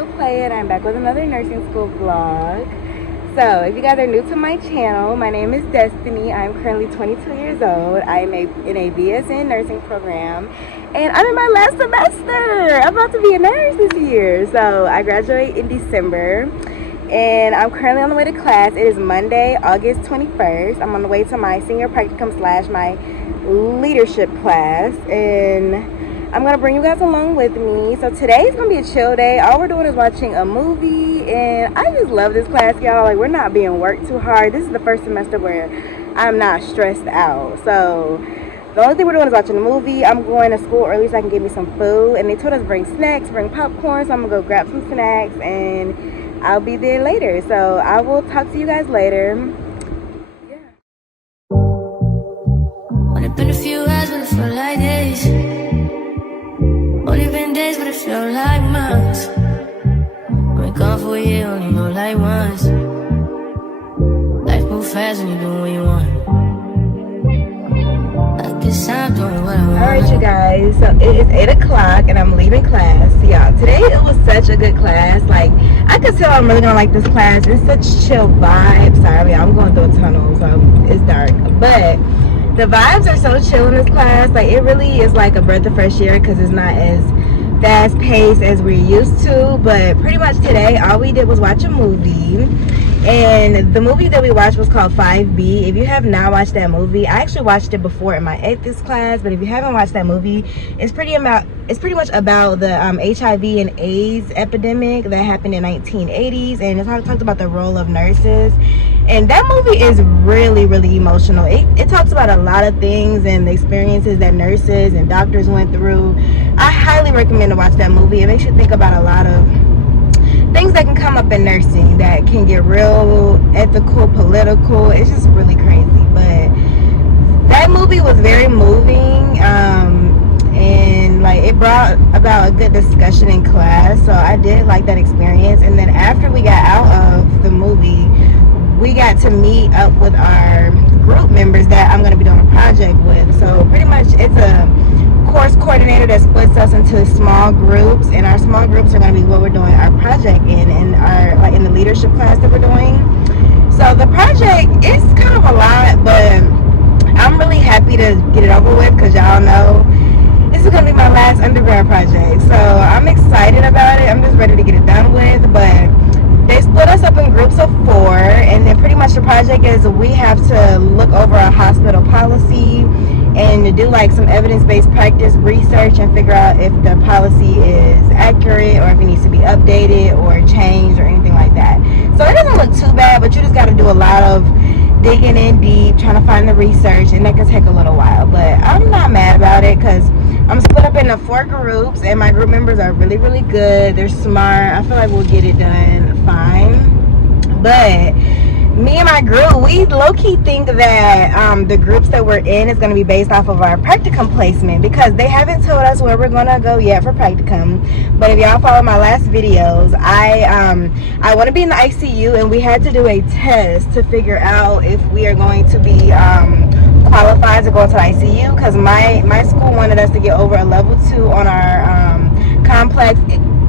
No Play It. I'm back with another nursing school vlog. So if you guys are new to my channel, my name is Destiny. I'm currently 22 years old. I'm in a BSN nursing program and I'm in my last semester. I'm about to be a nurse this year. So I graduate in December and I'm currently on the way to class. It is Monday, August 21st. I'm on the way to my senior practicum / my leadership class, and I'm gonna bring you guys along with me. So today's gonna be a chill day. All we're doing is watching a movie, and I just love this class, y'all. Like, we're not being worked too hard. This is the first semester where I'm not stressed out. So the only thing we're doing is watching a movie. I'm going to school early so I can get me some food, and they told us bring snacks, bring popcorn, so I'm gonna go grab some snacks and I'll be there later. So I will talk to you guys later. Yeah. Only been a few hours, but it felt like days. Only been days, but it felt like months. Been gone for a year, only know like once. Life moves fast when you do what you want. I guess I'm doing what I want. Alright, you guys, so it is 8 o'clock and I'm leaving class. Y'all, today it was such a good class. Like, I could tell I'm really gonna like this class. It's such chill vibes. Sorry, I'm going through a tunnel, so it's dark. But the vibes are so chill in this class. Like, it really is like a breath of fresh air because it's not as fast paced as we're used to. But pretty much today all we did was watch a movie, and the movie that we watched was called 5B. If you have not watched that movie, I actually watched it before in my ethics class, but if you haven't watched that movie, it's pretty much about the HIV and AIDS epidemic that happened in 1980s, and it talked about the role of nurses. And that movie is really, really emotional. It talks about a lot of things and the experiences that nurses and doctors went through. I highly recommend to watch that movie. It makes you think about a lot of things that can come up in nursing that can get real ethical, political. It's just really crazy. But that movie was very moving, and like, it brought about a good discussion in class. So I did like that experience. And then after we got out of the movie, we got to meet up with our group members that I'm going to be doing a project with. So pretty much it's a course coordinator that splits us into small groups, and our small groups are going to be what we're doing our project in our, like, in the leadership class that we're doing. So the project is kind of a lot, but I'm really happy to get it over with because y'all know this is going to be my last undergrad project. So I'm excited about it. I'm just ready to get it done with. But they split us up in groups of 4, and then pretty much the project is we have to look over a hospital policy and to do like some evidence-based practice research and figure out if the policy is accurate or if it needs to be updated or changed or anything like that. So it doesn't look too bad, but you just got to do a lot of digging in deep, trying to find the research, and that can take a little while. But I'm not mad about it because I'm split up into 4 groups, and my group members are really, really good. They're smart. I feel like we'll get it done fine. But me and my group, we low-key think that the groups that we're in is going to be based off of our practicum placement, because they haven't told us where we're going to go yet for practicum. But if y'all follow my last videos, I want to be in the ICU, and we had to do a test to figure out if we are going to be qualified to go to the ICU, because my school wanted us to get over a level 2 on our complex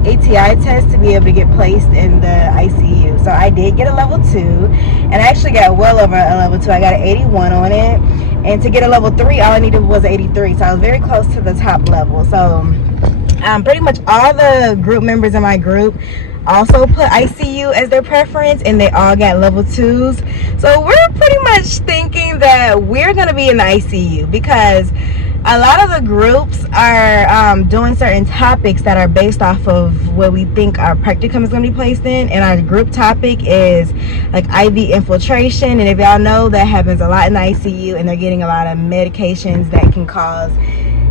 ATI test to be able to get placed in the ICU. So I did get a level 2, and I actually got well over a level 2. I got an 81 on it, and to get a level 3 all I needed was 83, so I was very close to the top level. So pretty much all the group members in my group also put ICU as their preference, and they all got level 2s. So we're pretty much thinking that we're going to be in the ICU because a lot of the groups are doing certain topics that are based off of what we think our practicum is going to be placed in, and our group topic is like IV infiltration. And if y'all know, that happens a lot in the ICU, and they're getting a lot of medications that can cause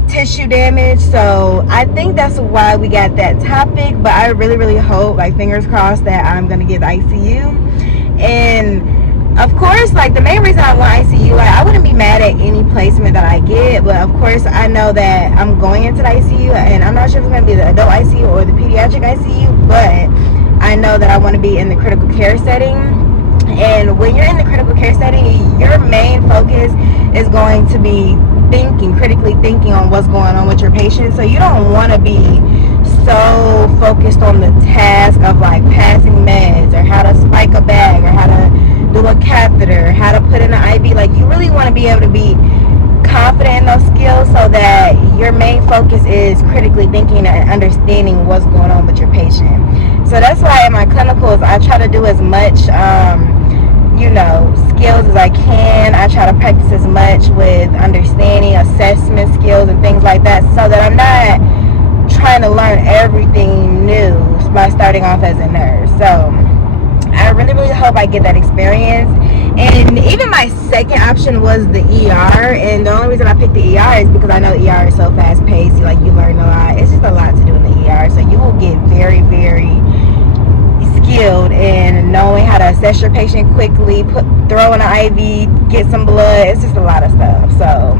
tissue damage. So I think that's why we got that topic. But I really, really hope, like, fingers crossed, that I'm going to get the ICU. And of course, like, the main reason I want ICU, like, I wouldn't be mad at any placement that I get, but of course I know that I'm going into the ICU, and I'm not sure if it's going to be the adult ICU or the pediatric ICU, but I know that I want to be in the critical care setting. And when you're in the critical care setting, your main focus is going to be critically thinking on what's going on with your patient. So you don't want to be so focused on the task be able to be confident in those skills so that your main focus is critically thinking and understanding what's going on with your patient. So that's why in my clinicals I try to do as much skills as I can. I try to practice as much with understanding, assessment skills and things like that, so that I'm not trying to learn everything new by starting off as a nurse. So I really, really hope I get that experience. And even my second option was the ER, and the only reason I picked the ER is because I know the ER is so fast paced. You learn a lot. It's just a lot to do in the ER, so you will get very, very skilled in knowing how to assess your patient quickly, throw in an IV, get some blood. It's just a lot of stuff. So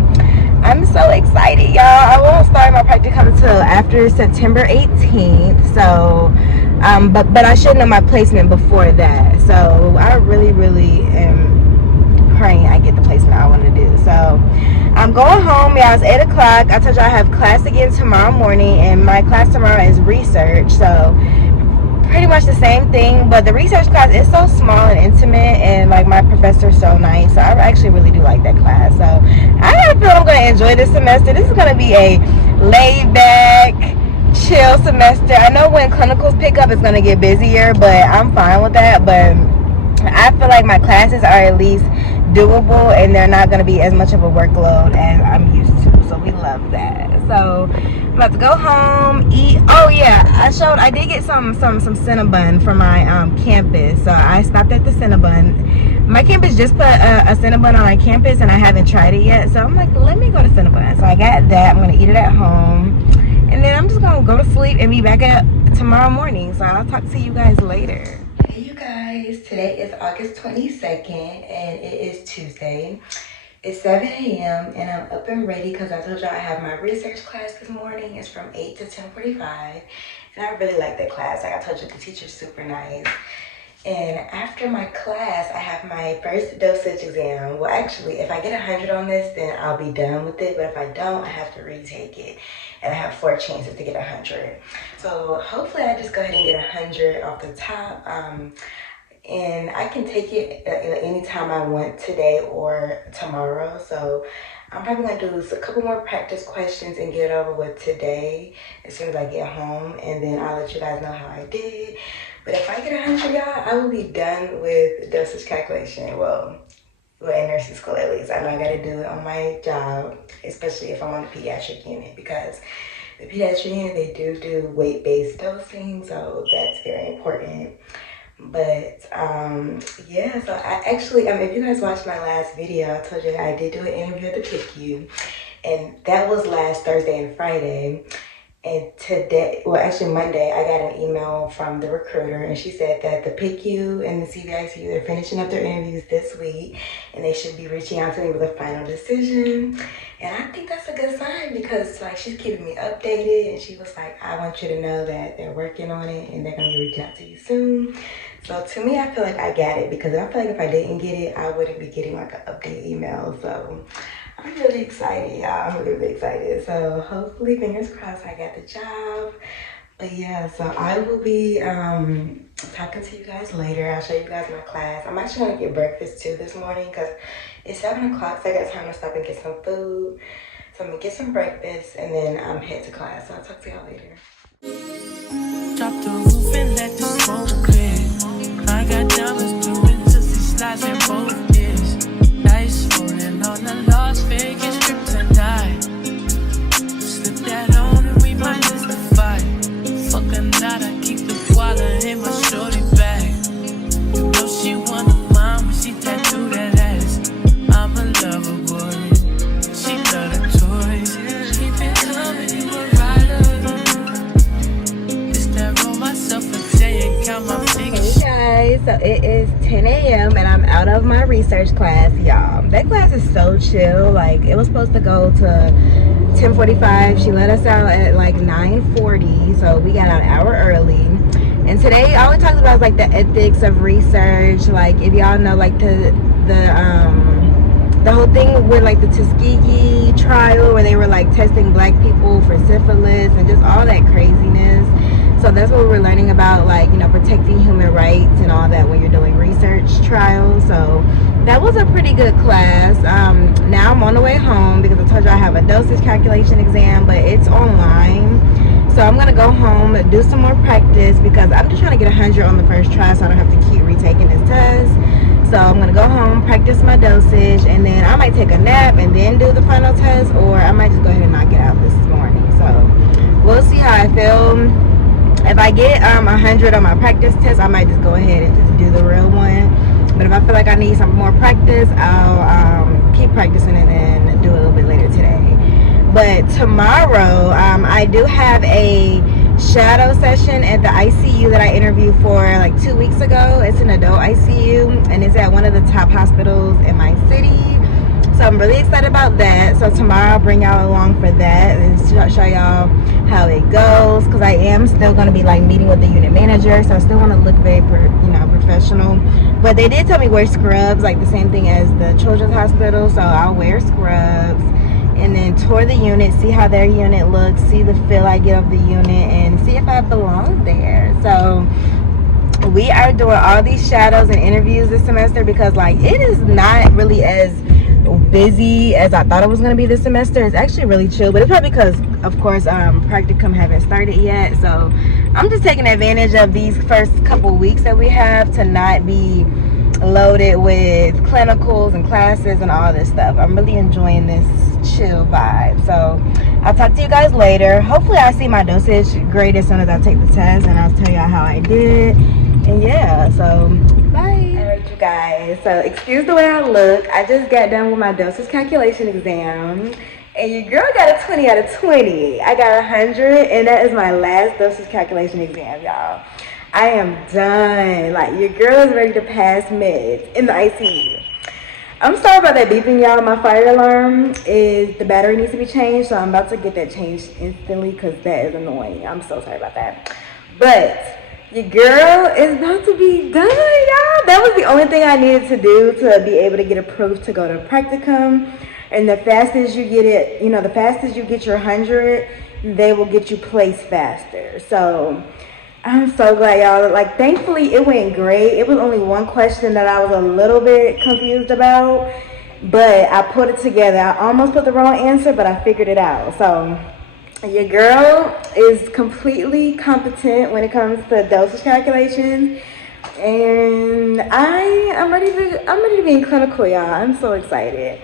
I'm so excited, y'all. I won't start my practicum until after September 18th. So but I should know my placement before that. So I really, really am praying I get the placement I want to do. So I'm going home, y'all. It's 8 o'clock. I told you I have class again tomorrow morning, and my class tomorrow is research. So pretty much the same thing, but the research class is so small and intimate, and my professor's so nice. So I actually really do like that class. So I got a feel I'm going to enjoy this semester. This is going to be a laid back, chill semester. I know when clinicals pick up it's going to get busier, but I'm fine with that. But I feel like my classes are at least doable, and they're not going to be as much of a workload as I'm used to. So we love that. So I'm about to go home, eat. Oh yeah, I did get some Cinnabon from my campus. So I stopped at the Cinnabon. My campus just put a Cinnabon on our campus, and I haven't tried it yet. So I'm like, let me go to Cinnabon. So I got that. I'm gonna eat it at home, and then I'm just gonna go to sleep and be back up tomorrow morning. So I'll talk to you guys later. Hey you guys, today is August 22nd, and it is Tuesday. It's 7 a.m. and I'm up and ready because I told y'all I have my research class this morning. It's from 8 to 10:45, and I really like that class. Like I told you, the teacher's super nice. And after my class, I have my first dosage exam. Well, actually, if I get 100 on this, then I'll be done with it. But if I don't, I have to retake it. And I have 4 chances to get 100. So hopefully I just go ahead and get 100 off the top. And I can take it anytime I want, today or tomorrow. So I'm probably going to do a couple more practice questions and get it over with today as soon as I get home. And then I'll let you guys know how I did. But if I get 100, y'all, I will be done with dosage calculation. Well, in nursing school at least. I know I got to do it on my job, especially if I'm on the pediatric unit, because the pediatric unit, they do weight-based dosing. So that's very important. But yeah, so I actually, if you guys watched my last video, I told you I did do an interview at the PICU, and that was last Thursday and Friday. And today, well actually Monday, I got an email from the recruiter, and she said that the PICU and the CVICU, they're finishing up their interviews this week, and they should be reaching out to me with a final decision. And I think that's a good sign, because she's keeping me updated, and she was like, I want you to know that they're working on it and they're going to be reaching out to you soon. So to me, I feel like I got it, because I feel like if I didn't get it, I wouldn't be getting an update email. So I'm really excited, y'all. I'm really, really excited. So hopefully, fingers crossed, I got the job. But yeah, so I will be talking to you guys later. I'll show you guys my class. I'm actually going to get breakfast too this morning, because it's 7 o'clock, so I got time to stop and get some food. So I'm going to get some breakfast, and then head to class. So I'll talk to y'all later. Drop the roof and let the smoke clear. I got diamonds doing just these slides in both ears. Dice rolling on the Las Vegas strip tonight. Slip that on and we might miss the fight. Fuck a night, I keep the wallet in my shorty bag. You know she wanna mine when she tattoo that ass. I'm a lover boy, she love the toys. Keep it coming, you a rider. It's that roll myself a day and count my fingers. Hey guys, so it is 10 a.m. and I'm out of my research class, y'all. That class is so chill. It was supposed to go to 10:45. She let us out at 9:40, so we got out an hour early. And today all we talked about is the ethics of research. If y'all know the whole thing with the Tuskegee trial, where they were testing black people for syphilis and just all that craziness. So that's what we're learning about, protecting human rights and and all that when you're doing research trials. So that was a pretty good class. Now I'm on the way home because I told you I have a dosage calculation exam, but it's online. So I'm gonna go home, do some more practice because I'm just trying to get 100 on the first try so I don't have to keep retaking this test. So I'm gonna go home, practice my dosage, and then I might take a nap and then do the final test, or I might just go ahead and knock it out this morning. So we'll see how I feel. If I get 100 on my practice test, I might just go ahead and just do the real one. But if I feel like I need some more practice, I'll keep practicing and then do a little bit later today. But tomorrow, I do have a shadow session at the ICU that I interviewed for like 2 weeks ago. It's an adult ICU, and it's at one of the top hospitals in my city. So I'm really excited about that. So tomorrow I'll bring y'all along for that and show y'all how it goes, because I am still going to be like meeting with the unit manager, so I still want to look very professional. But they did tell me wear scrubs, like the same thing as the children's hospital, so I'll wear scrubs and then tour the unit, see how their unit looks, see the feel I get of the unit, and see if I belong there. So we are doing all these shadows and interviews this semester because like it is not really as busy as I thought it was going to be this semester. It's actually really chill, but it's probably because of course practicum haven't started yet. So I'm just taking advantage of these first couple weeks that we have to not be loaded with clinicals and classes and all this stuff. I'm really enjoying this chill vibe. So I'll talk to you guys later. Hopefully I see my dosage grade as soon as I take the test, and I'll tell y'all how I did. And yeah, so bye. Alright you guys, so excuse the way I look. I just got done with my dosage calculation exam, and your girl got a 20 out of 20. I got 100, and that is my last dosage calculation exam, y'all. I am done. Like, your girl is ready to pass meds in the ICU. I'm sorry about that beeping, y'all. My fire alarm is, the battery needs to be changed, so I'm about to get that changed instantly because that is annoying. I'm so sorry about that. But your girl is about to be done, y'all. That was the only thing I needed to do to be able to get approved to go to practicum. And the fastest you get it, the fastest you get your 100, they will get you placed faster. So I'm so glad, y'all. Like, thankfully, it went great. It was only one question that I was a little bit confused about, but I put it together. I almost put the wrong answer, but I figured it out. So your girl is completely competent when it comes to dosage calculations, and I'm ready to be in clinical, y'all. I'm so excited.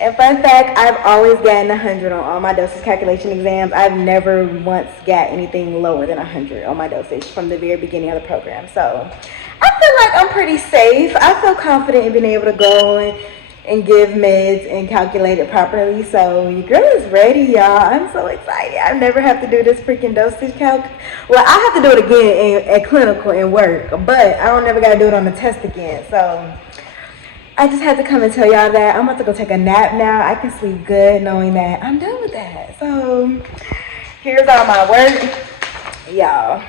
And fun fact, I've always gotten 100 on all my dosage calculation exams. I've never once got anything lower than 100 on my dosage from the very beginning of the program. So I feel like I'm pretty safe. I feel confident in being able to go and give meds and calculate it properly. So your girl is ready, y'all. I'm so excited. I never have to do this freaking dosage calc. Well, I have to do it again at clinical and work, but I don't never got to do it on the test again. So I just had to come and tell y'all that. I'm about to go take a nap now. I can sleep good knowing that I'm done with that. So here's all my work, y'all.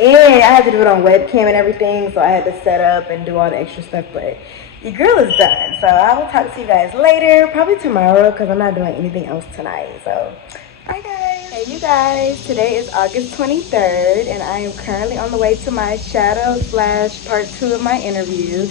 And I had to do it on webcam and everything, so I had to set up and do all the extra stuff. But your girl is done. So I will talk to you guys later, probably tomorrow, because I'm not doing anything else tonight. So bye, guys. Hey, you guys. Today is August 23rd, and I am currently on the way to my shadow / part 2 of my interview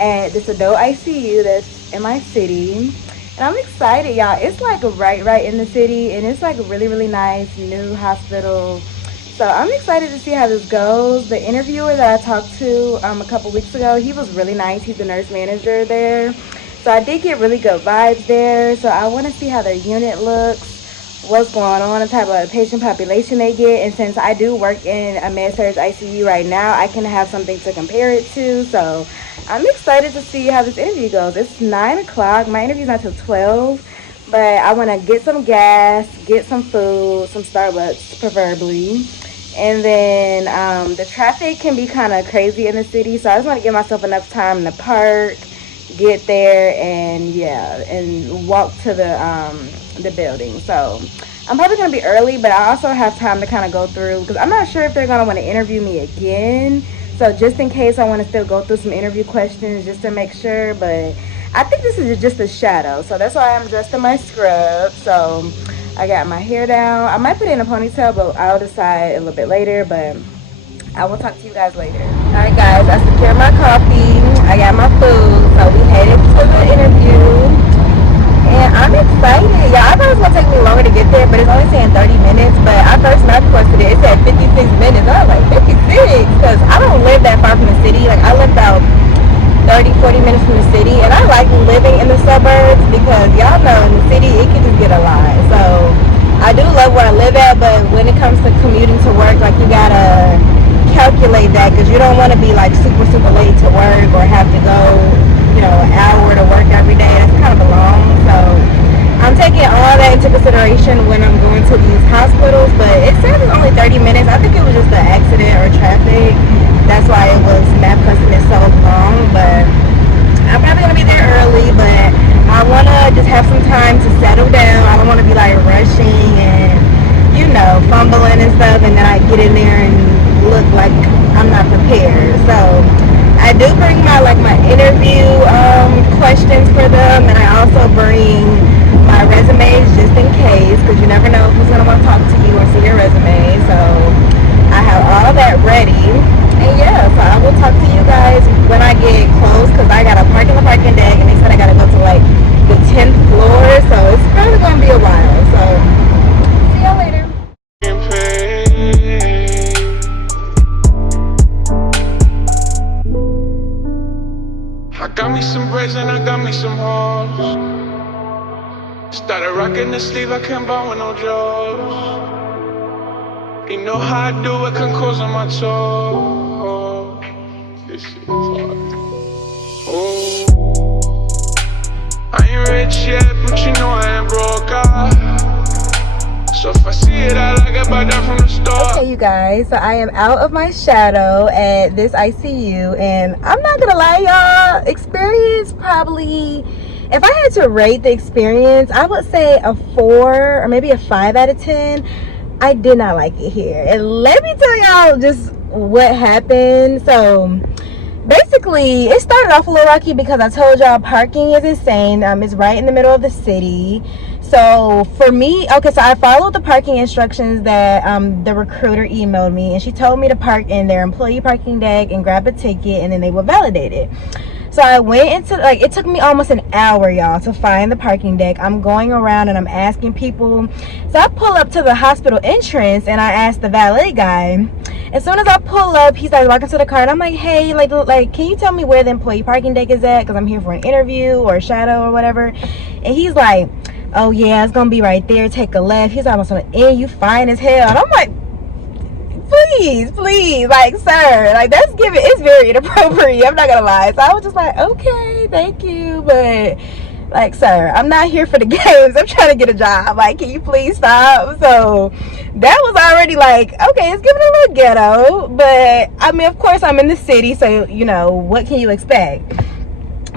at this adult ICU that's in my city. And I'm excited, y'all. It's like right in the city, and it's like a really, really nice new hospital. So I'm excited to see how this goes. The interviewer that I talked to a couple weeks ago, he was really nice. He's the nurse manager there. So I did get really good vibes there. So I want to see how their unit looks, what's going on, the type of patient population they get. And since I do work in a med-surg ICU right now, I can have something to compare it to. So I'm excited to see how this interview goes. It's 9 o'clock. My interview's not till 12. But I want to get some gas, get some food, some Starbucks preferably. And then the traffic can be kind of crazy in the city. So I just want to give myself enough time to park, get there, and yeah, and walk to the building. So I'm probably going to be early, but I also have time to kind of go through, because I'm not sure if they're going to want to interview me again. So just in case, I want to still go through some interview questions just to make sure. But I think this is just a shadow. So that's why I'm dressed in my scrub. So I got my hair down. I might put it in a ponytail, but I'll decide a little bit later. But I will talk to you guys later. Alright guys, I secured my coffee, I got my food, so we headed to the interview. And I'm excited. Yeah, I thought it was gonna take me longer to get there, but it's only saying 30 minutes. But I first map quested it, it said 56 minutes. I was like, 56? Because I don't live that far from the city. Like, I live about 30-40 minutes from the city, and I like living in the suburbs because y'all know in the city it can just get a lot. So I do love where I live at, but when it comes to commuting to work, like, you gotta calculate that because you don't want to be like super late to work or have to go, you know, an hour to work every day. That's kind of long. So I'm taking all that into consideration when I'm going to these hospitals, but it says it's only 30 minutes. I think it was just an accident or traffic. That's why it was map custom it so long, but I'm probably gonna be there early, but I wanna just have some time to settle down. I don't wanna be like rushing and, you know, fumbling and stuff, and then I get in there and look like I'm not prepared. So I do bring my interview questions for them, and I also bring my resumes just in case, because you never know who's gonna want to talk to you or see your resume. So I have all that ready. And yeah, so I will talk to you guys when I get close, because I got to park in the parking deck, and they said I got to go to like the 10th floor, so it's probably going to be a while. So see y'all later. I got me some braids and I got me some hoes. Started rocking the sleeve, I can't buy with no jaws. You know how I do it, can cause on my toes. This shit is hard. Oh, I ain't rich yet, but you know I ain't broke. So if I see it, I like it, buy that from the store. Okay, you guys, so I am out of my shadow at this ICU, and I'm not gonna lie, y'all, experience probably, if I had to rate the experience, I would say a 4 or maybe a 5 out of 10. I did not like it here, and let me tell y'all just what happened. So basically it started off a little rocky because I told y'all parking is insane. It's right in the middle of the city. So for me, okay, so I followed the parking instructions that the recruiter emailed me, and she told me to park in their employee parking deck and grab a ticket, and then they would validate it. So I went into, like, it took me almost an hour, y'all, to find the parking deck. I'm going around and I'm asking people. So I pull up to the hospital entrance and I asked the valet guy. As soon as I pull up, he started walking to the car, and I'm like, hey, like, can you tell me where the employee parking deck is at? Because I'm here for an interview or a shadow or whatever. And he's like, oh yeah, it's gonna be right there, take a left. He's almost on the end, you fine as hell. And I'm like, please, like, sir, like, that's giving, it's very inappropriate, I'm not gonna lie. So I was just like, okay, thank you, but like, sir, I'm not here for the games, I'm trying to get a job, like, can you please stop? So that was already like, okay, it's giving a little ghetto, but I mean, of course, I'm in the city, so, you know, what can you expect?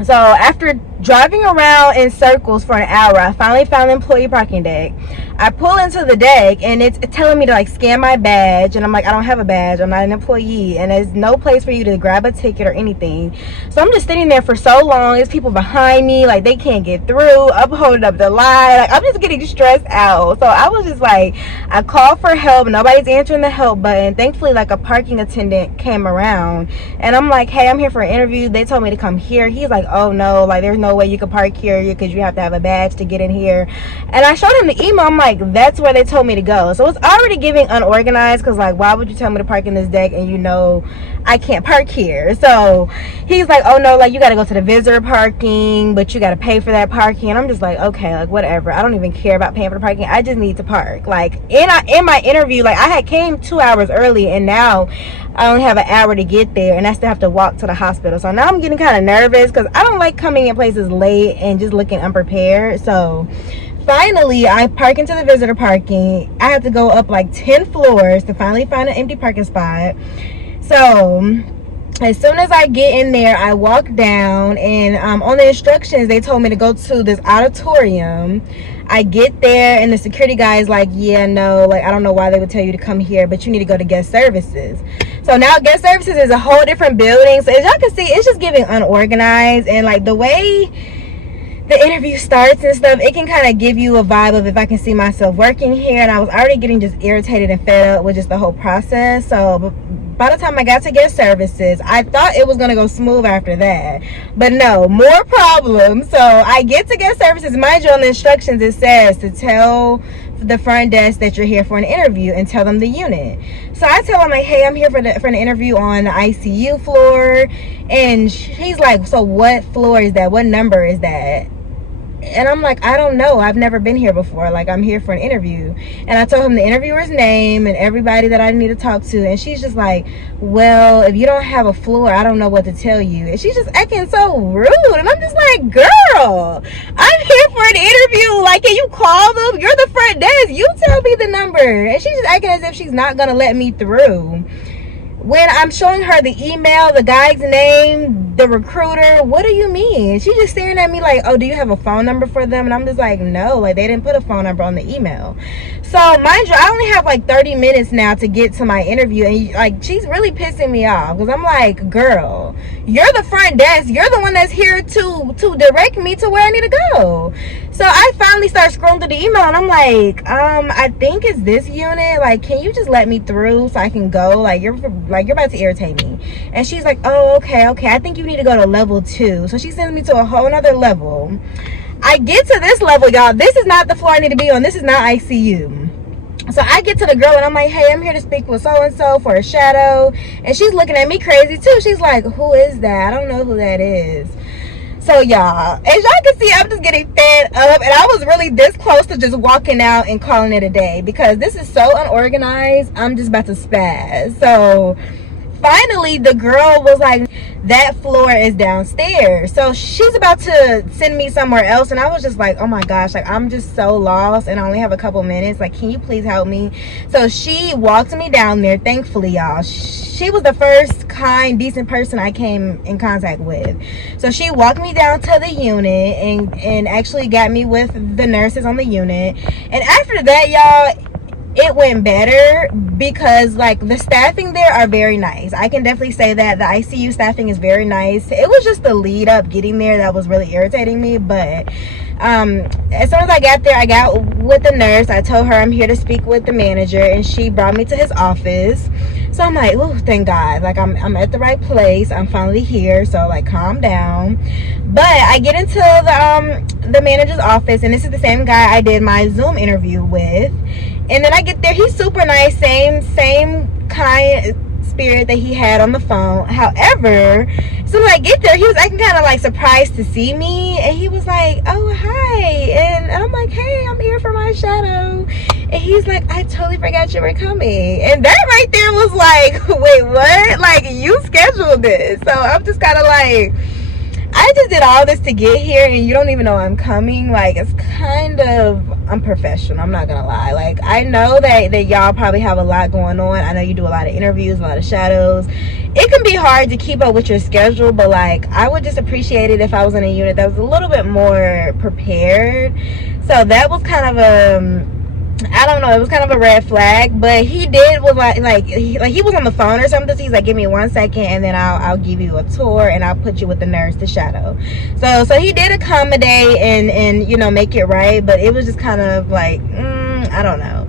So after driving around in circles for an hour, I finally found the employee parking deck. I pull into the deck, and it's telling me to, like, scan my badge, and I'm like, I don't have a badge, I'm not an employee, and there's no place for you to grab a ticket or anything. So I'm just sitting there for so long. There's people behind me, like, they can't get through. I'm holding up the line, like, I'm just getting stressed out. So I was just like, I called for help, nobody's answering the help button. Thankfully, like, a parking attendant came around, and I'm like, hey, I'm here for an interview, they told me to come here. He's like, oh no, like, there's no way you can park here because you have to have a badge to get in here. And I showed him the email. I'm like, that's where they told me to go. So it's already giving unorganized, because, like, why would you tell me to park in this deck and you know I can't park here? So he's like, oh no, like, you got to go to the visitor parking, but you got to pay for that parking. And I'm just like, okay, like, whatever, I don't even care about paying for the parking, I just need to park. Like, in my interview, like, I had came 2 hours early, and now I only have an hour to get there, and I still have to walk to the hospital. So now I'm getting kind of nervous because I don't like coming in places late and just looking unprepared. So finally, I park into the visitor parking. I have to go up like 10 floors to finally find an empty parking spot. So as soon as I get in there, I walk down, and on the instructions, they told me to go to this auditorium. I get there, and the security guy is like, yeah, no, like, I don't know why they would tell you to come here, but you need to go to guest services. So now guest services is a whole different building. So as y'all can see, it's just giving unorganized, and like the way the interview starts and stuff, it can kind of give you a vibe of if I can see myself working here. And I was already getting just irritated and fed up with just the whole process. So by the time I got to guest services, I thought it was going to go smooth after that. But no, more problems. So I get to guest services. Mind you, on the instructions, it says to tell the front desk that you're here for an interview and tell them the unit. So I tell them, like, hey, I'm here for an interview on the ICU floor. And he's like, so what floor is that? What number is that? And I'm like, I don't know. I've never been here before. Like, I'm here for an interview. And I told him the interviewer's name and everybody that I need to talk to. And she's just like, well, if you don't have a floor, I don't know what to tell you. And she's just acting so rude. And I'm just like, girl, I'm here for an interview. Like, can you call them? You're the front desk. You tell me the number. And she's just acting as if she's not going to let me through. When I'm showing her the email, the guy's name, the recruiter, what do you mean? She's just staring at me like, oh, do you have a phone number for them? And I'm just like, no, like, they didn't put a phone number on the email. So mind you, I only have like 30 minutes now to get to my interview, and like, she's really pissing me off because I'm like, girl, you're the front desk, you're the one that's here to direct me to where I need to go. So I finally start scrolling through the email, and I'm like, I think it's this unit. Like, can you just let me through so I can go? Like, you're about to irritate me. And she's like, oh, okay, I think you need to go to level 2. So she sends me to a whole nother level. I get to this level, y'all. This is not the floor I need to be on. This is not ICU. So I get to the girl, and I'm like, hey, I'm here to speak with so-and-so for a shadow. And she's looking at me crazy too. She's like, who is that? I don't know who that is. So y'all, as y'all can see, I'm just getting fed up, and I was really this close to just walking out and calling it a day because this is so unorganized. I'm just about to spaz. So finally the girl was like, that floor is downstairs. So she's about to send me somewhere else, and I was just like, oh my gosh, like, I'm just so lost and I only have a couple minutes. Like, can you please help me? So she walked me down there. Thankfully, y'all, she was the first kind, decent person I came in contact with. So she walked me down to the unit and actually got me with the nurses on the unit. And after that, y'all, it went better because, like, the staffing there are very nice. I can definitely say that the ICU staffing is very nice. It was just the lead up getting there that was really irritating me. But as soon as I got there, I got with the nurse. I told her I'm here to speak with the manager, and she brought me to his office. So I'm like, oh, thank God, like, I'm at the right place. I'm finally here. So, like, calm down. But I get into the manager's office, and this is the same guy I did my Zoom interview with. And then I get there, he's super nice, same kind spirit that he had on the phone. However, as soon as I get there, he was acting kind of like surprised to see me, and he was like, oh, hi. And I'm like, hey, I'm here for my shadow. And he's like, I totally forgot you were coming. And that right there was like, wait, what? Like, you scheduled this. So I'm just kind of like, I just did all this to get here, and you don't even know I'm coming. Like, it's kind of unprofessional, I'm not gonna lie. Like, I know that y'all probably have a lot going on. I know you do a lot of interviews, a lot of shadows. It can be hard to keep up with your schedule, but, like, I would just appreciate it if I was in a unit that was a little bit more prepared. So that was kind of I don't know, it was kind of a red flag. But he did was he was on the phone or something. So he's like, give me 1 second, and then I'll give you a tour, and I'll put you with the nurse, the shadow. So he did accommodate and you know, make it right. But it was just kind of like, I don't know.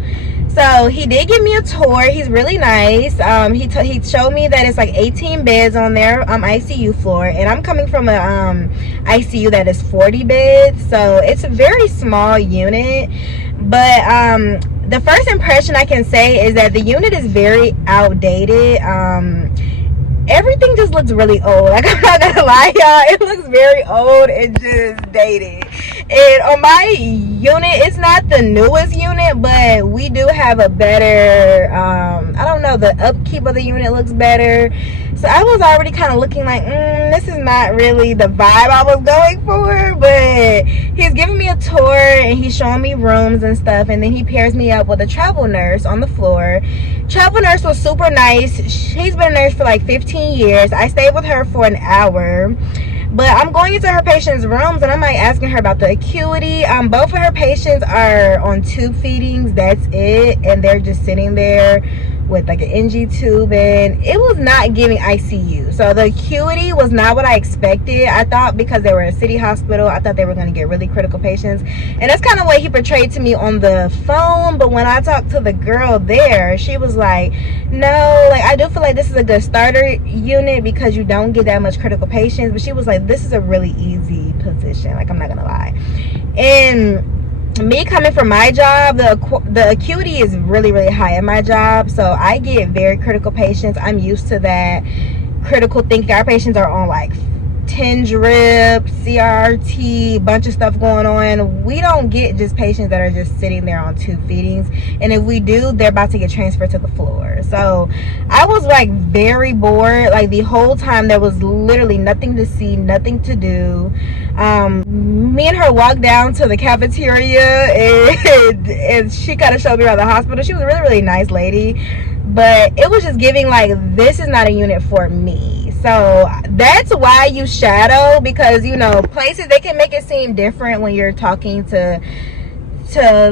So he did give me a tour. He's really nice. He showed me that it's like 18 beds on their ICU floor, and I'm coming from a ICU that is 40 beds, so it's a very small unit. But the first impression I can say is that the unit is very outdated. Everything just looks really old. Like, I'm not gonna lie, y'all, it looks very old and just dated. And on my unit, it's not the newest unit, but we do have a better, I don't know, the upkeep of the unit looks better. So I was already kind of looking like, this is not really the vibe I was going for. But he's giving me a tour, and he's showing me rooms and stuff, and then he pairs me up with a travel nurse on the floor. Travel nurse was super nice. She's been a nurse for like 15 years. I stayed with her for an hour. But I'm going into her patients' rooms, and I'm like asking her about the acuity. Both of her patients are on tube feedings. That's it. And they're just sitting there with like an NG tube, and it was not giving ICU. So the acuity was not what I expected. I thought because they were a city hospital, I thought they were going to get really critical patients, and that's kind of what he portrayed to me on the phone. But when I talked to the girl there, she was like, no, like I do feel like this is a good starter unit because you don't get that much critical patients. But she was like, this is a really easy position, like I'm not gonna lie. And me coming from my job, the acuity is really, really high in my job, so I get very critical patients. I'm used to that critical thinking. Our patients are on like 10 drips, CRT, bunch of stuff going on. We don't get just patients that are just sitting there on tube feedings, and if we do, they're about to get transferred to the floor. So I was like very bored. Like the whole time there was literally nothing to see, nothing to do. Me and her walked down to the cafeteria, and she kind of showed me around the hospital. She was a really, really nice lady, but it was just giving like, this is not a unit for me. So that's why you shadow, because you know, places, they can make it seem different when you're talking to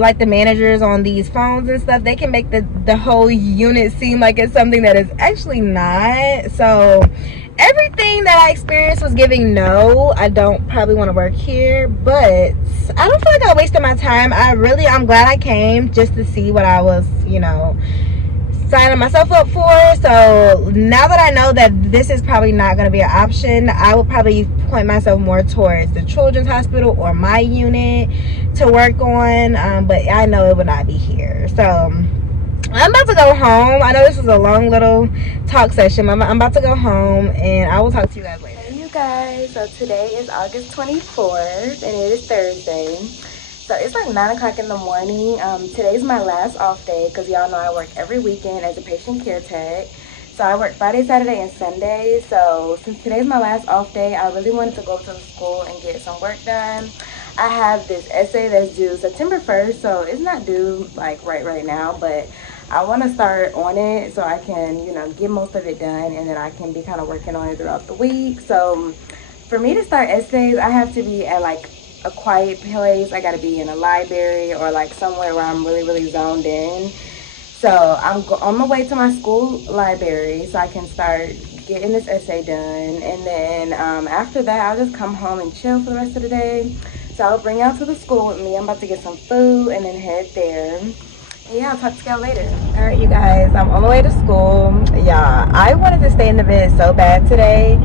like the managers on these phones and stuff. They can make the whole unit seem like it's something that is actually not. So everything that I experienced was giving no, I don't probably want to work here, but I don't feel like I wasted my time. I'm glad I came just to see what I was, you know, signing myself up for. So now that I know that this is probably not going to be an option, I will probably point myself more towards the children's hospital or my unit to work on, but I know it will not be here. So I'm about to go home. I know this was a long little talk session. I'm about to go home, and I will talk to you guys later. Hey you guys, so today is August 24th and it is Thursday. So it's like 9 o'clock in the morning. Today's my last off day because y'all know I work every weekend as a patient care tech. So I work Friday, Saturday, and Sunday. So since today's my last off day, I really wanted to go to the school and get some work done. I have this essay that's due September 1st, so it's not due like right now, but I want to start on it so I can, you know, get most of it done, and then I can be kind of working on it throughout the week. So for me to start essays, I have to be at like a quiet place. I gotta be in a library or like somewhere where I'm really, really zoned in. So I'm on my way to my school library so I can start getting this essay done, and then after that I'll just come home and chill for the rest of the day. So I'll bring y'all to the school with me. I'm about to get some food and then head there. And yeah, I'll talk to y'all later. All right, you guys, I'm on the way to school. Yeah, I wanted to stay in the bed so bad today,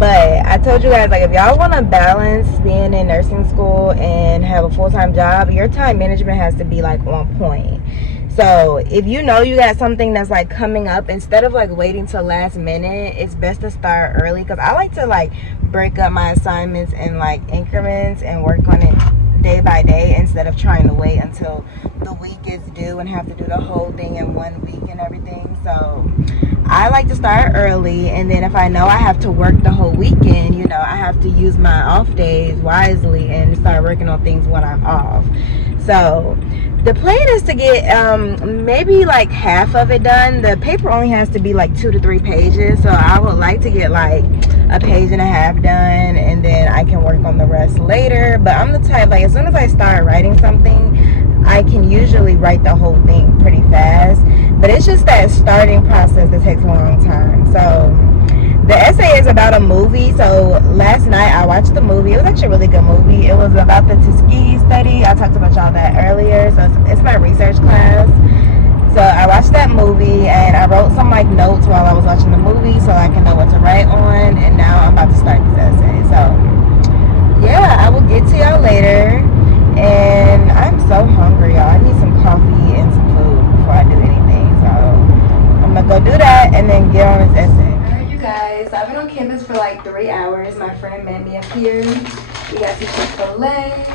but I told you guys, like, if y'all want to balance being in nursing school and have a full-time job, your time management has to be like on point. So if you know you got something that's like coming up, instead of like waiting till last minute, it's best to start early, because I like to like break up my assignments in like increments and work on it day by day instead of trying to wait until the week is due and have to do the whole thing in 1 week and everything. So I like to start early, and then if I know I have to work the whole weekend, you know, I have to use my off days wisely and start working on things when I'm off. So the plan is to get maybe like half of it done. The paper only has to be like 2 to 3 pages, so I would like to get like a page and a half done, and then I can work on the rest later. But I'm the type, like, as soon as I start writing something, I can usually write the whole thing pretty fast, but it's just that starting process that takes a long time. So the essay is about a movie. So last night I watched the movie. It was actually a really good movie. It was about the Tuskegee study. I talked about y'all that earlier. So it's my research class. So I watched that movie, and I wrote some like notes while I was watching the movie so I can know what to write on. And now I'm about to start this essay. So yeah, I will get to y'all later. And I'm so hungry, y'all. I need some coffee and some food before I do anything. So I'm gonna go do that and then get on this essay. Alright, you guys, I've been on campus for like 3 hours. My friend met me up here. We got some Chick-fil-A,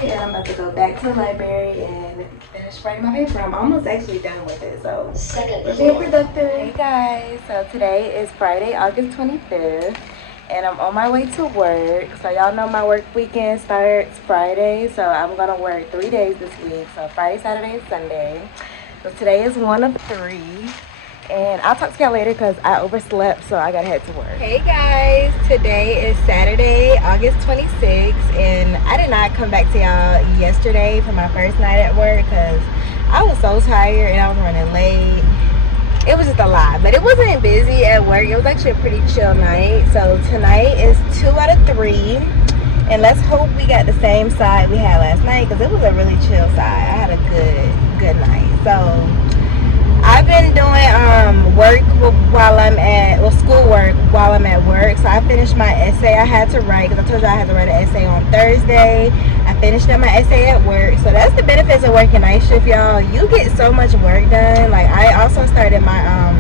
and I'm about to go back to the library and finish writing my paper. I'm almost actually done with it, so we're being productive. Hey guys, so today is Friday, August 25th. And I'm on my way to work. So y'all know my work weekend starts Friday. So I'm gonna work 3 days this week. So Friday, Saturday, and Sunday. So today is one of 3. And I'll talk to y'all later because I overslept, so I gotta head to work. Hey guys, today is Saturday, August 26th. And I did not come back to y'all yesterday for my first night at work because I was so tired and I was running late. it was just a lot. But it wasn't busy at work. It was actually a pretty chill night. So tonight is 2 out of 3. And let's hope we got the same side we had last night, because it was a really chill side. I had a good night. So I've been doing work while I'm at, well, schoolwork while I'm at work. So I finished my essay I had to write, because I told you I had to write an essay on Thursday. I finished up my essay at work. So that's the benefits of working night shift, y'all. You get so much work done. Like, I also started my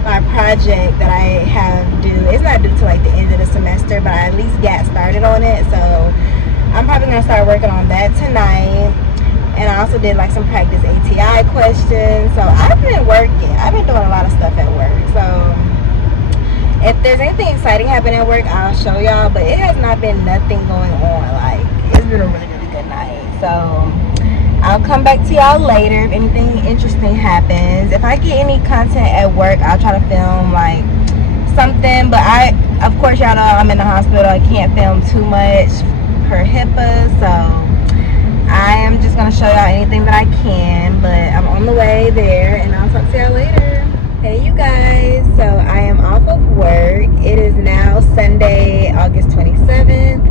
my project that I have due. It's not due to like the end of the semester, but I at least got started on it. So I'm probably gonna start working on that tonight. And I also did like some practice ATI questions. So I've been working. I've been doing a lot of stuff at work. So if there's anything exciting happening at work, I'll show y'all. But it has not been nothing going on. Like, it's been a really good night. So I'll come back to y'all later if anything interesting happens. If I get any content at work, I'll try to film like something. But of course, y'all know I'm in the hospital. I can't film too much per HIPAA. So I am just gonna show y'all anything that I can. But I'm on the way there, and I'll talk to y'all later. Hey, you guys. So I am off of work. It is now Sunday, August 27th,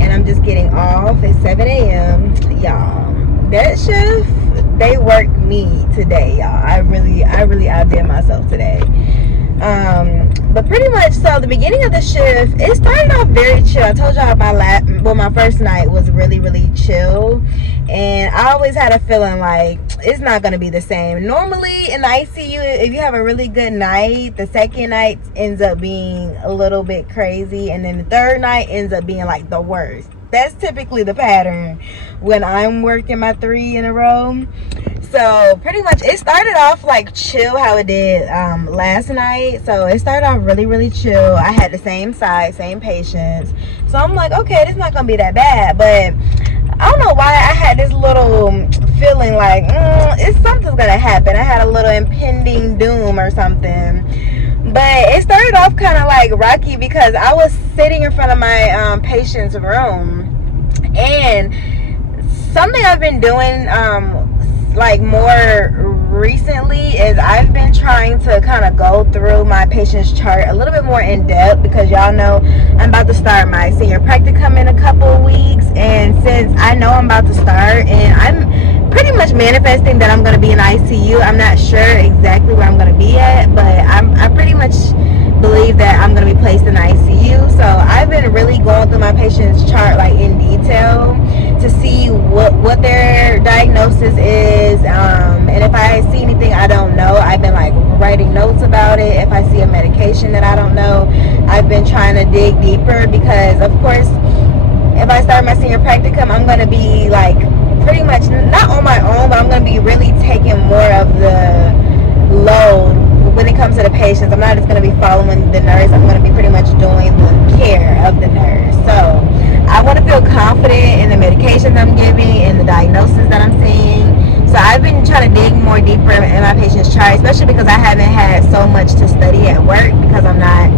and I'm just getting off. It's 7 a.m. Y'all, that shift, they worked me today, y'all. I really outdid myself today. But pretty much, so the beginning of the shift, it started off very chill. I told y'all my first night was really chill, and I always had a feeling like it's not gonna be the same. Normally in the ICU, if you have a really good night, the second night ends up being a little bit crazy, and then the third night ends up being like the worst. That's typically the pattern when I'm working my 3 in a row. So pretty much it started off like chill how it did last night. So it started off really chill. I had the same side, same patients. So I'm like, okay, this is not gonna be that bad. But I don't know why I had this little feeling like something's gonna happen. I had a little impending doom or something. But it started off kind of like rocky, because I was sitting in front of my patient's room, and something I've been doing like more recently is I've been trying to kind of go through my patient's chart a little bit more in depth, because y'all know I'm about to start my senior practicum in a couple of weeks. And since I know I'm about to start, and I'm pretty much manifesting that I'm going to be in ICU, I'm not sure exactly where I'm going to be at, but I pretty much believe that I'm going to be placed in ICU. So I've been really going through my patient's chart like in detail to see what their diagnosis is, and if I see anything I don't know, I've been like writing notes about it. If I see a medication that I don't know, I've been trying to dig deeper, because of course if I start my senior practicum, I'm going to be like pretty much not on my own, but I'm going to be really taking more of the load when it comes to the patients. I'm not just going to be following the nurse. I'm going to be pretty much doing the care of the nurse. So I want to feel confident in the medications I'm giving and the diagnosis that I'm seeing. So I've been trying to dig more deeper in my patient's chart, especially because I haven't had so much to study at work, because I'm not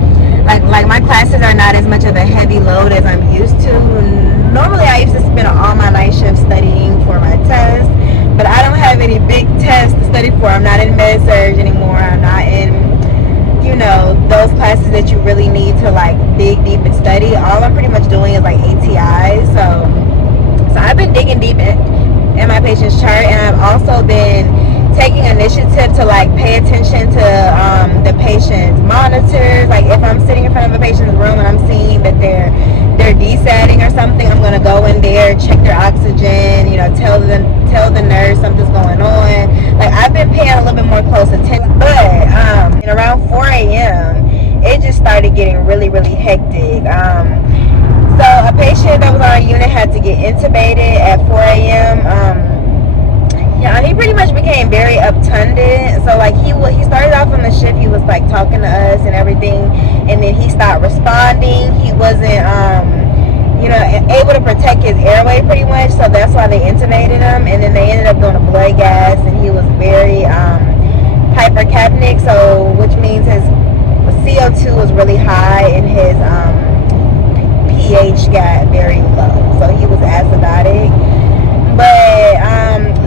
like my classes are not as much of a heavy load as I'm used to. Normally I used to spend all my night shifts studying for my test, but I don't have any big tests to study for. I'm not in med surg anymore. I'm not in, those classes that you really need to like dig deep and study. All I'm pretty much doing is like ATI. So I've been digging deep in my patient's chart, and I've also been taking initiative to like pay attention to the patient's monitors. Like if I'm sitting in front of a patient's room and I'm seeing that they're desatting or something, I'm gonna go in there, check their oxygen, tell the nurse something's going on. Like I've been paying a little bit more close attention. But around 4 a.m. it just started getting really hectic. So a patient that was on our unit had to get intubated at 4 a.m. He pretty much became very uptunded. So like he started off on the shift, he was like talking to us and everything, and then he stopped responding. He wasn't able to protect his airway pretty much, so that's why they intubated him. And then they ended up doing a blood gas, and he was very hypercapnic, so which means his CO2 was really high and his pH got very low, so he was acidotic. But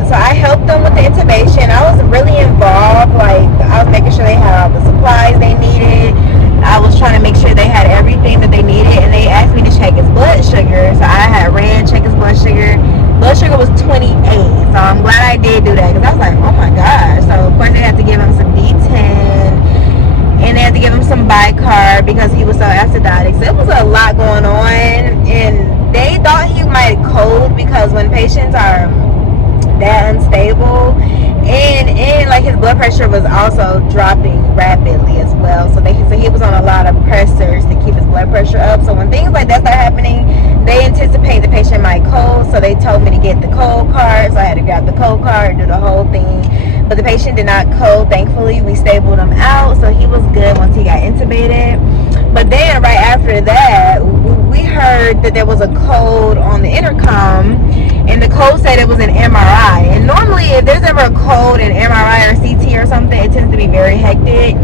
so I helped them with the intubation. I was really involved. Like I was making sure they had sugar was 28. So I'm glad I did do that, because I was like, oh my gosh. So of course they had to give him some D10, and they had to give him some bicarb because he was so acidotic. So it was a lot going on, and they thought he might cold, because when patients are that unstable, and like his blood pressure was also dropping rapidly as well, so he was on a lot of pressors to keep his blood pressure up. So when things like that start happening, they anticipate the patient might cold, so they told me to get the cold card. So I had to grab the cold card, do the whole thing, but the patient did not cold. Thankfully, we stabled him out, so he was good once he got intubated. But then right after that, we heard that there was a code on the intercom, and the code said it was an MRI. And normally, if there's ever a code in MRI or CT or something, it tends to be very hectic.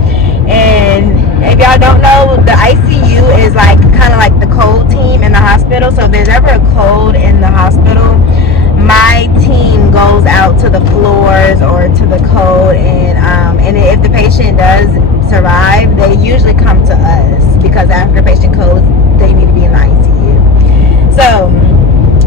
And if y'all don't know, the ICU is like kind of like the code team in the hospital. So if there's ever a code in the hospital, my team goes out to the floors or to the code, and if the patient does survive, they usually come to us, because after patient codes, they need to be in the ICU. So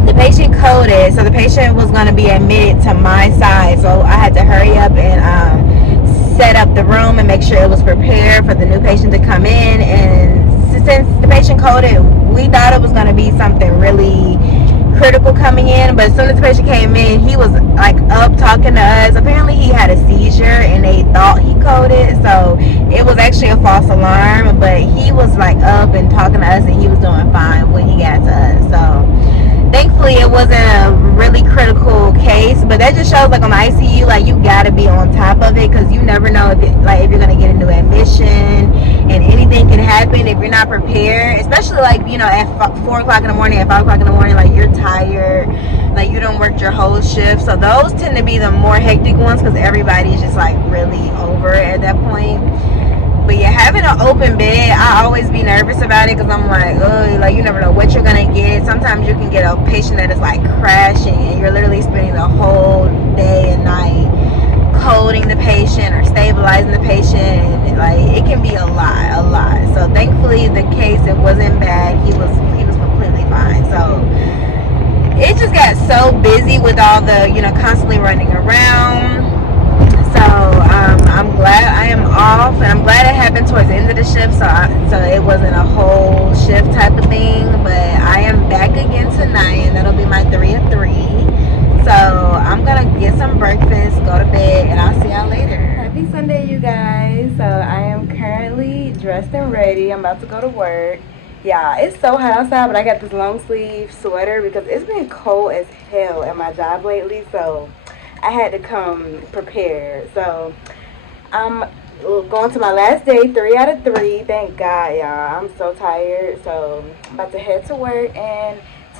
the patient coded, so the patient was going to be admitted to my side, so I had to hurry up and set up the room and make sure it was prepared for the new patient to come in. And since the patient coded, we thought it was going to be something really critical coming in, but as soon as the patient came in, he was like up talking to us. Apparently he had a seizure and they thought he coded, so it was actually a false alarm, but he was like up and talking to us, and he was doing fine when he got to us. So thankfully it wasn't a really critical case, but that just shows, like, on the ICU, like, you gotta be on top of it, because you never know if you're gonna get a new admission, and anything can happen if you're not prepared, especially like, you know, at 4 o'clock in the morning, at 5 o'clock in the morning, like, you're tired, like, you don't work your whole shift. So those tend to be the more hectic ones, because everybody's just like really over at that point. But yeah, having an open bed, I always be nervous about it, because I'm like, oh, like, you never know what you're gonna get. Sometimes you can get a patient that is like crashing, and you're literally spending the whole day and night coding the patient or stabilizing the patient, and like, it can be a lot. So thankfully the case, it wasn't bad. He was completely fine. So it just got so busy with all the, you know, constantly running around. So I'm glad I am off, and I'm glad it happened towards the end of the shift, so it wasn't a whole shift type of thing. But I am back again tonight, and that'll be my 3 to 3. So I'm gonna get some breakfast, go to bed, and I'll see y'all later. Happy Sunday, you guys. So I am currently dressed and ready. I'm about to go to work. Yeah, it's so hot outside, but I got this long sleeve sweater because it's been cold as hell at my job lately, so I had to come prepared. So I'm going to my last day, 3 out of 3. Thank God, y'all. I'm so tired. So I'm about to head to work, and